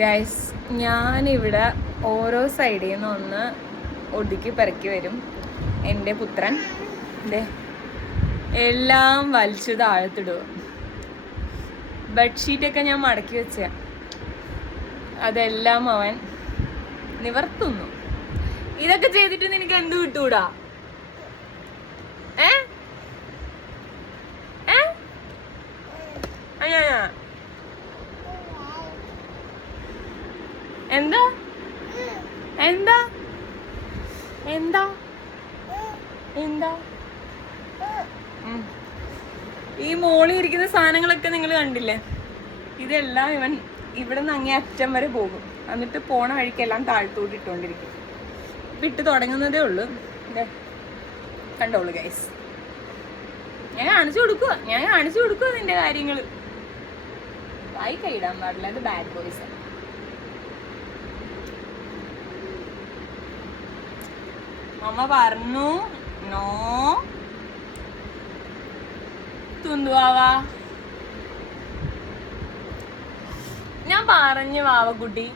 Guys, ഞാനിവിടെ ഓരോ സൈഡിൽ നിന്ന് ഒന്ന് ഒടുക്കി പെറുക്കി വരും. എൻ്റെ പുത്രൻ എല്ലാം വലിച്ചു താഴത്തിടുക. ബെഡ്ഷീറ്റൊക്കെ ഞാൻ മടക്കി വെച്ച അതെല്ലാം അവൻ നിവർത്തുന്നു. ഇതൊക്കെ ചെയ്തിട്ട് നിനക്ക് എന്ത് കിട്ടൂടാ? എന്താ എന്താ എന്താ എന്താ ഈ മോളിൽ ഇരിക്കുന്ന സാധനങ്ങളൊക്കെ നിങ്ങൾ കണ്ടില്ലേ? ഇതെല്ലാം ഇവൻ ഇവിടെ നിന്ന് അങ്ങേ അറ്റം വരെ പോകും. എന്നിട്ട് പോണ വഴിക്കെല്ലാം താഴ്ത്തോട്ട് ഇട്ടുകൊണ്ടിരിക്കും. ഇപ്പം ഇട്ട് തുടങ്ങുന്നതേ ഉള്ളൂ. കണ്ടോളൂ ഗൈസ്, ഞാൻ കാണിച്ചു കൊടുക്കുക നിന്റെ കാര്യങ്ങൾ. വായി കൈയിടാൻ പാടില്ല, അത് ബാഡ് ബോയ്സ്. അമ്മ പറഞ്ഞു നോ തുന്തുവാവാ. ഞാൻ പറഞ്ഞു വാവക്കുട്ടി